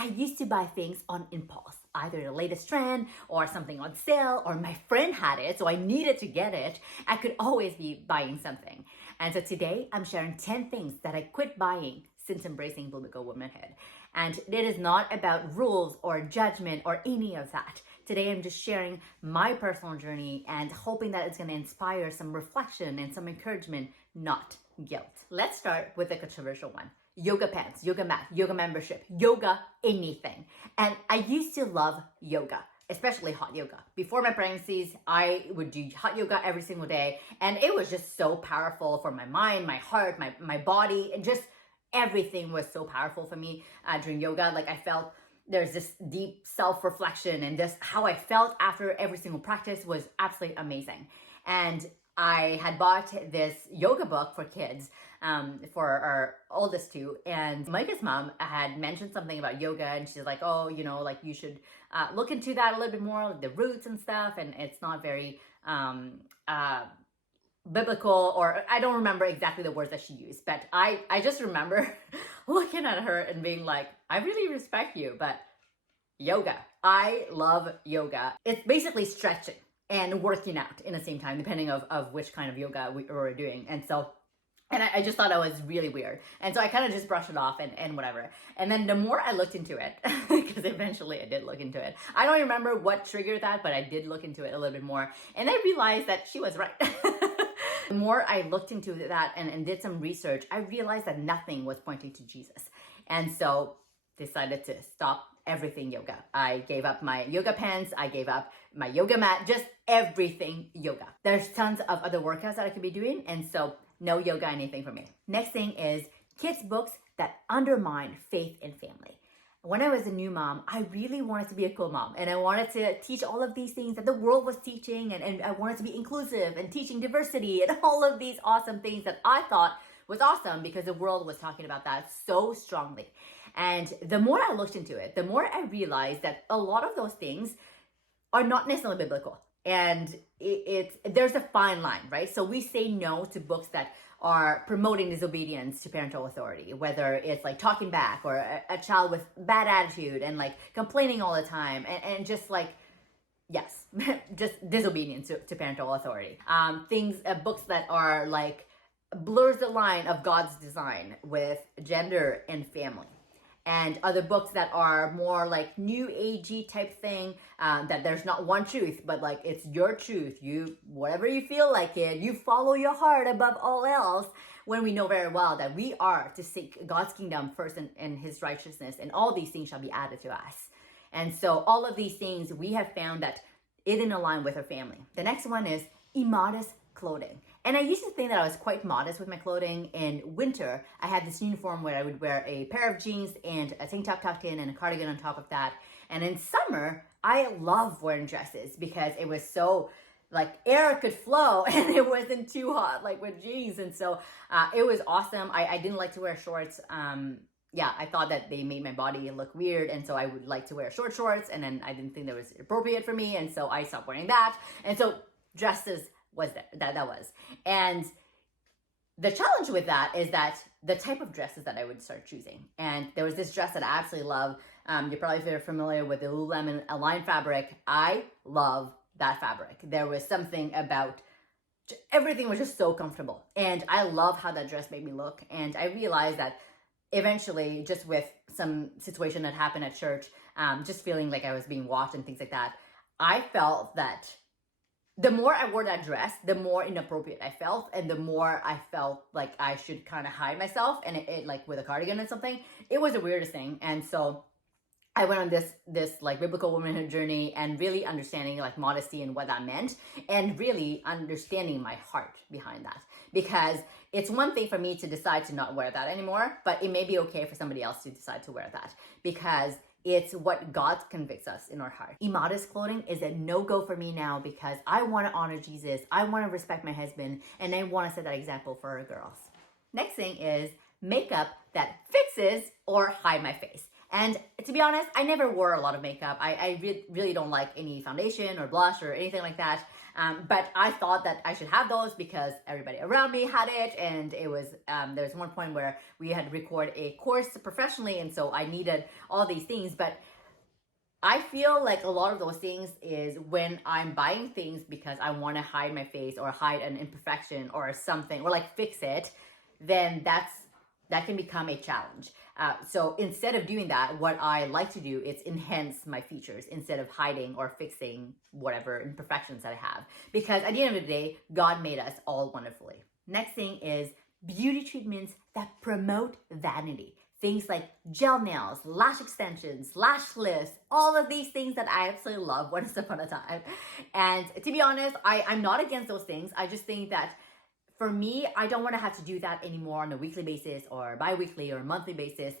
I used to buy things on impulse, either the latest trend or something on sale, or my friend had it, so I needed to get it. I could always be buying something. And so today I'm sharing 10 things that I quit buying since embracing Biblical Womanhood. And it is not about rules or judgment or any of that. Today I'm just sharing my personal journey and hoping that it's going to inspire some reflection and some encouragement, not guilt. Let's start with the controversial one. Yoga pants, yoga mat, yoga membership, yoga anything. And I used to love yoga, especially hot yoga. Before my pregnancies, I would do hot yoga every single day. And it was just so powerful for my mind, my heart, my body, and just everything was so powerful for me during yoga. Like I felt there's this deep self-reflection, and this how I felt after every single practice was absolutely amazing. And I had bought this yoga book for kids, for our oldest two, and Micah's mom had mentioned something about yoga, and she's like, oh, like you should look into that a little bit more, like the roots and stuff, and it's not very biblical, or I don't remember exactly the words that she used, but I just remember looking at her and being like, I really respect you, but yoga, I love yoga. It's basically stretching and working out in the same time, depending of which kind of yoga we were doing. And so, I just thought that was really weird. And so I kind of just brushed it off and whatever. And then the more I looked into it, because eventually I did look into it. I don't remember what triggered that, but I did look into it a little bit more. And I realized that she was right. The more I looked into that and did some research, I realized that nothing was pointing to Jesus. And so decided to stop everything yoga. I gave up my yoga pants, I gave up my yoga mat, just everything yoga. There's tons of other workouts that I could be doing, and so no yoga anything for me. Next thing is kids' books that undermine faith and family. When I was a new mom, I really wanted to be a cool mom, and I wanted to teach all of these things that the world was teaching, and I wanted to be inclusive and teaching diversity and all of these awesome things that I thought was awesome because the world was talking about that so strongly. And the more I looked into it, the more I realized that a lot of those things are not necessarily biblical. And there's a fine line, right? So we say no to books that are promoting disobedience to parental authority, whether it's like talking back or a child with bad attitude and like complaining all the time and just like, yes, just disobedience to parental authority. Books that are like blurs the line of God's design with gender and family. And other books that are more like new agey type thing, that there's not one truth, but like it's your truth. Whatever you feel like it, you follow your heart above all else, when we know very well that we are to seek God's kingdom first and his righteousness, and all these things shall be added to us. And so all of these things, we have found that it didn't align with our family. The next one is immodest clothing. And I used to think that I was quite modest with my clothing. In winter, I had this uniform where I would wear a pair of jeans and a tank top tucked in and a cardigan on top of that. And in summer, I love wearing dresses because it was so like air could flow and it wasn't too hot like with jeans. And so it was awesome. I didn't like to wear shorts. I thought that they made my body look weird, and so I would like to wear short shorts, and then I didn't think that was appropriate for me, and so I stopped wearing that. And so dresses was that was. And the challenge with that is that the type of dresses that I would start choosing. And there was this dress that I absolutely love. You're probably very familiar with the Lululemon Align fabric. I love that fabric. There was something about everything was just so comfortable. And I love how that dress made me look. And I realized that eventually, just with some situation that happened at church, just feeling like I was being watched and things like that, I felt that the more I wore that dress, the more inappropriate I felt, and the more I felt like I should kind of hide myself, and it like with a cardigan and something, it was the weirdest thing. And so I went on this like biblical womanhood journey, and really understanding like modesty and what that meant, and really understanding my heart behind that. Because it's one thing for me to decide to not wear that anymore, but it may be okay for somebody else to decide to wear that, because it's what God convicts us in our heart. Immodest clothing is a no-go for me now, because I want to honor Jesus, I want to respect my husband, and I want to set that example for our girls. Next thing is makeup that fixes or hide my face. And to to be honest, I never wore a lot of makeup. I really don't like any foundation or blush or anything like that. But I thought that I should have those because everybody around me had it, and it was there was one point where we had to record a course professionally, and so I needed all these things. But I feel like a lot of those things is when I'm buying things because I want to hide my face or hide an imperfection or something, or like fix it, then that can become a challenge. So instead of doing that, what I like to do is enhance my features instead of hiding or fixing whatever imperfections that I have. Because at the end of the day, God made us all wonderfully. Next thing is beauty treatments that promote vanity. Things like gel nails, lash extensions, lash lifts, all of these things that I absolutely love once upon a time. And to be honest, I'm not against those things. I just think that for me, I don't want to have to do that anymore on a weekly basis or bi-weekly or monthly basis,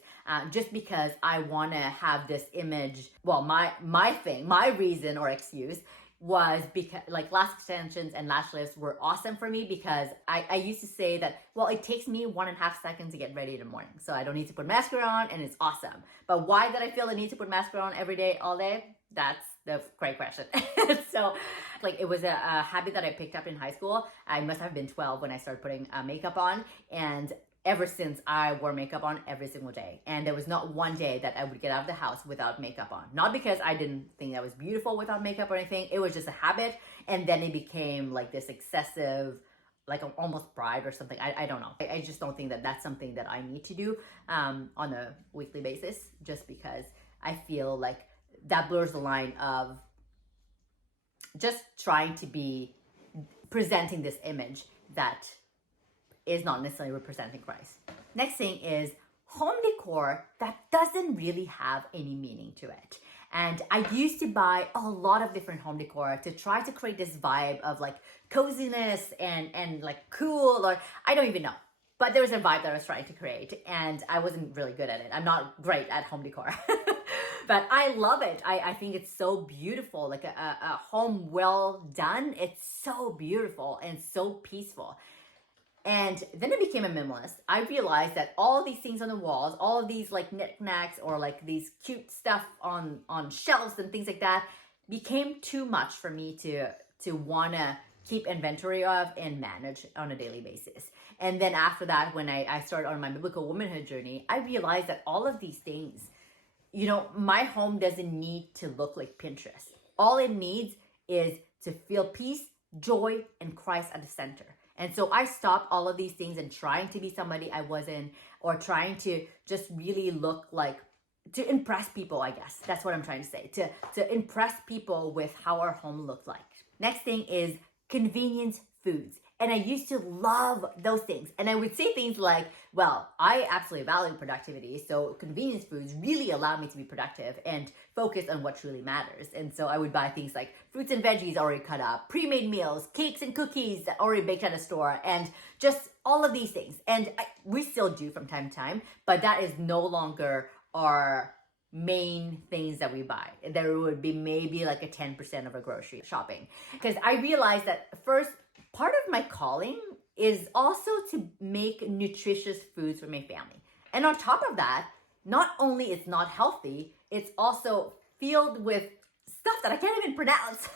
just because I want to have this image. Well, my reason or excuse was because like lash extensions and lash lifts were awesome for me because I used to say that, well, it takes me 1.5 seconds to get ready in the morning. So I don't need to put mascara on and it's awesome. But why did I feel the need to put mascara on every day, all day? That's the great question. So like it was a habit that I picked up in high school. I must have been 12 when I started putting makeup on, and ever since I wore makeup on every single day. And there was not one day that I would get out of the house without makeup on. Not because I didn't think that was beautiful without makeup or anything. It was just a habit. And then it became like this excessive, like almost pride or something. I don't know. I just don't think that that's something that I need to do on a weekly basis, just because I feel like that blurs the line of just trying to be presenting this image that is not necessarily representing Christ. Next thing is home decor that doesn't really have any meaning to it. And I used to buy a lot of different home decor to try to create this vibe of like coziness and like cool, or I don't even know. But there was a vibe that I was trying to create, and I wasn't really good at it. I'm not great at home decor. But I love it. I think it's so beautiful, like a home well done. It's so beautiful and so peaceful. And then I became a minimalist. I realized that all these things on the walls, all of these like knickknacks or like these cute stuff on shelves and things like that became too much for me to want to keep inventory of and manage on a daily basis. And then after that, when I started on my Biblical Womanhood journey, I realized that all of these things, you know, my home doesn't need to look like Pinterest. All it needs is to feel peace, joy, and Christ at the center. And so I stopped all of these things and trying to be somebody I wasn't, or trying to just really look like, to impress people, I guess. That's what I'm trying to say. To impress people with how our home looked like. Next thing is convenience foods. And I used to love those things. And I would say things like, well, I absolutely value productivity. So convenience foods really allow me to be productive and focus on what truly matters. And so I would buy things like fruits and veggies already cut up, pre-made meals, cakes and cookies that already baked at a store, and just all of these things. And we still do from time to time, but that is no longer our main things that we buy. There would be maybe like a 10% of our grocery shopping. Because I realized that first, part of my calling is also to make nutritious foods for my family. And on top of that, not only it's not healthy, it's also filled with stuff that I can't even pronounce.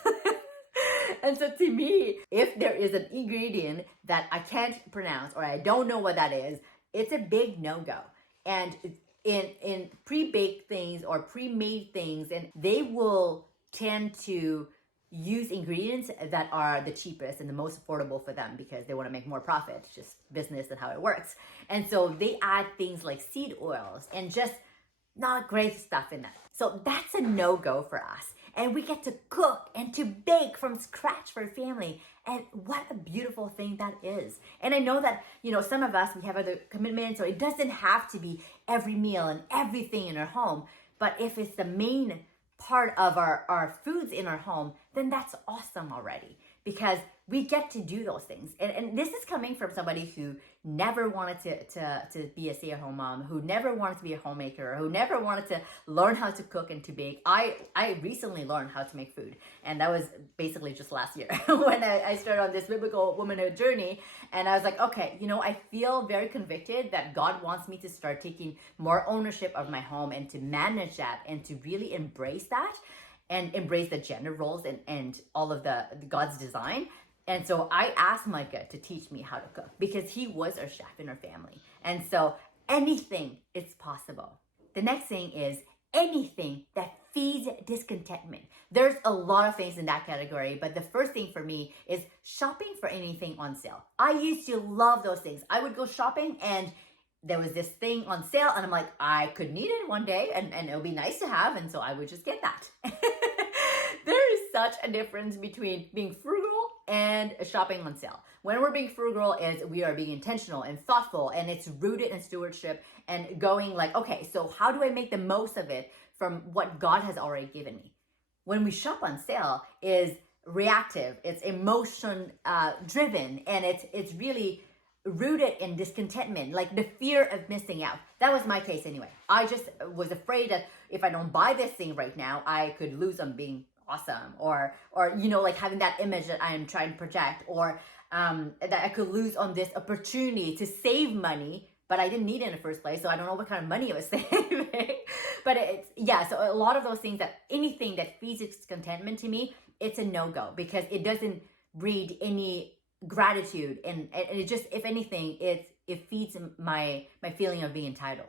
And so to me, if there is an ingredient that I can't pronounce or I don't know what that is, it's a big no-go. And in pre-baked things or pre-made things, and they will tend to use ingredients that are the cheapest and the most affordable for them because they want to make more profit. It's just business and how it works. And so they add things like seed oils and just not great stuff in that. So that's a no-go for us. And we get to cook and to bake from scratch for a family. And what a beautiful thing that is. And I know that, you know, some of us, we have other commitments, so it doesn't have to be every meal and everything in our home. But if it's the main part of our foods in our home, then that's awesome already. Because we get to do those things. And this is coming from somebody who never wanted to be a stay-at-home mom, who never wanted to be a homemaker, who never wanted to learn how to cook and to bake. I recently learned how to make food, and that was basically just last year when I started on this biblical womanhood journey. And I was like, okay, I feel very convicted that God wants me to start taking more ownership of my home and to manage that and to really embrace that and embrace the gender roles and all of the God's design. And so I asked Micah to teach me how to cook because he was our chef in our family. And so anything is possible. The next thing is anything that feeds discontentment. There's a lot of things in that category, but the first thing for me is shopping for anything on sale. I used to love those things. I would go shopping and there was this thing on sale and I'm like, I could need it one day and it would be nice to have. And so I would just get that. There is such a difference between being frugal and shopping on sale. When we're being frugal is we are being intentional and thoughtful, and it's rooted in stewardship and going like, okay, so how do I make the most of it from what God has already given me? When we shop on sale is reactive, it's emotion driven, and it's really rooted in discontentment, like the fear of missing out. That was my case anyway. I just was afraid that if I don't buy this thing right now, I could lose on being awesome, or like having that image that I am trying to project, or that I could lose on this opportunity to save money, but I didn't need it in the first place, so I don't know what kind of money I was saving. But so a lot of those things, that anything that feeds discontentment to me, it's a no-go because it doesn't breed any gratitude, and it just, if anything, it feeds my feeling of being entitled.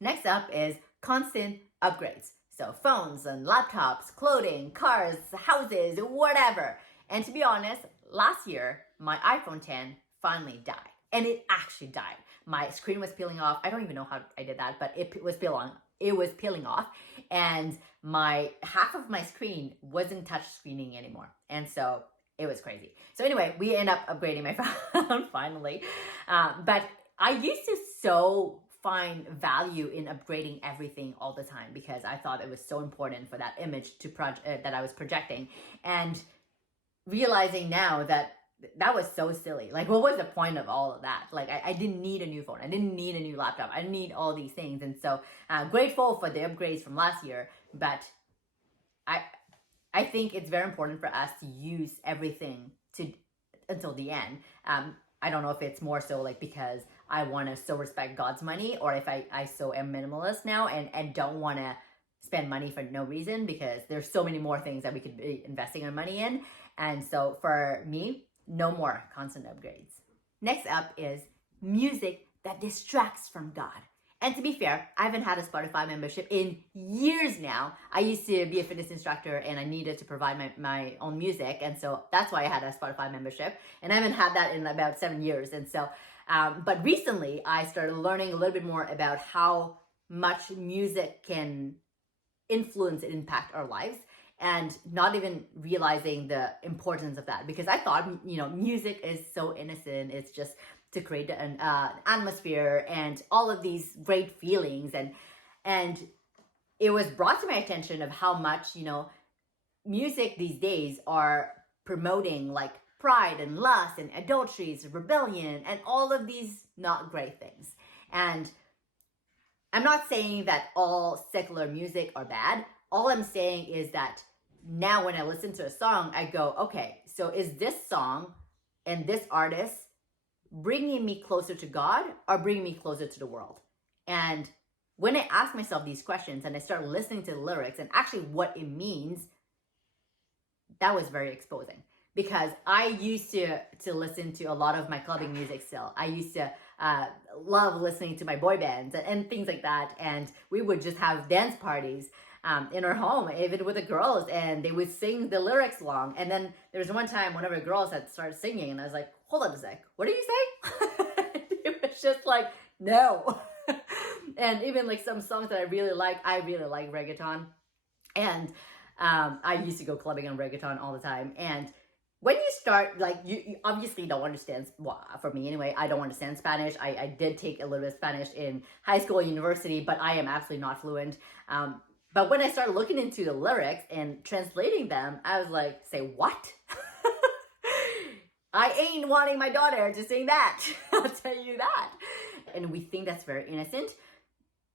Next up is constant upgrades. So phones and laptops, clothing, cars, houses, whatever. And to be honest, last year, my iPhone 10 finally died. And it actually died. My screen was peeling off. I don't even know how I did that, but it was peeling off. And half of my screen wasn't touch screening anymore. And so it was crazy. So anyway, we end up upgrading my phone finally. But I used to find value in upgrading everything all the time because I thought it was so important for that image that I was projecting, and realizing now that was so silly. Like, what was the point of all of that? Like, I didn't need a new phone. I didn't need a new laptop. I didn't need all these things. And so grateful for the upgrades from last year, but I think it's very important for us to use everything until the end. I don't know if it's more so like because I want to so respect God's money, or if I so am minimalist now and don't want to spend money for no reason, because there's so many more things that we could be investing our money in. And so for me, no more constant upgrades. Next up is music that distracts from God. And to be fair, I haven't had a Spotify membership in years now. I used to be a fitness instructor and I needed to provide my own music. And so that's why I had a Spotify membership. And I haven't had that in about 7 years. And so, but recently I started learning a little bit more about how much music can influence and impact our lives, and not even realizing the importance of that, because I thought, music is so innocent. It's just to create an atmosphere and all of these great feelings. And it was brought to my attention of how much, music these days are promoting like pride and lust and adulteries, rebellion, and all of these not great things. And I'm not saying that all secular music are bad. All I'm saying is that now when I listen to a song, I go, okay, so is this song and this artist bringing me closer to God or bringing me closer to the world? And when I ask myself these questions and I start listening to the lyrics and actually what it means, that was very exposing. Because I used to listen to a lot of my clubbing music still. I used to love listening to my boy bands and things like that. And we would just have dance parties in our home, even with the girls, and they would sing the lyrics along. And then there was one time one of our girls had started singing, and I was like, hold on a sec, what did you say? It was just like, no. And even like some songs that I really like reggaeton. And I used to go clubbing on reggaeton all the time. And when you start, like, you obviously don't understand, well, for me anyway, I don't understand Spanish. I did take a little bit of Spanish in high school and university, but I am absolutely not fluent. But when I started looking into the lyrics and translating them, I was like, say what? I ain't wanting my daughter to sing that. I'll tell you that. And we think that's very innocent,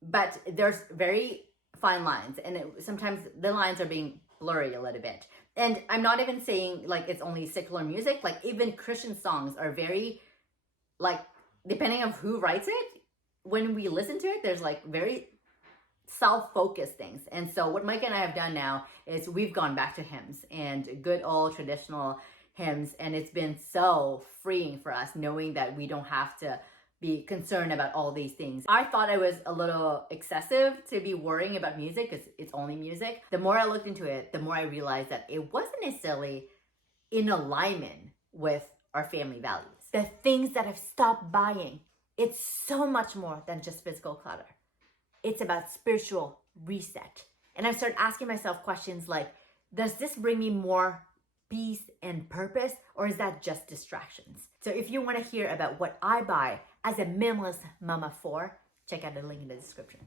but there's very fine lines, and sometimes the lines are being blurry a little bit. And I'm not even saying like it's only secular music. Like even Christian songs are very, like, depending on who writes it, when we listen to it, there's like very self-focused things. And so what Micah and I have done now is we've gone back to hymns and good old traditional hymns, and it's been so freeing for us knowing that we don't have to be concerned about all these things. I thought it was a little excessive to be worrying about music because it's only music. The more I looked into it, the more I realized that it wasn't necessarily in alignment with our family values. The things that I've stopped buying, it's so much more than just physical clutter. It's about spiritual reset. And I started asking myself questions like, does this bring me more peace and purpose, or is that just distractions? So if you want to hear about what I buy as a minimalist mama for, check out the link in the description.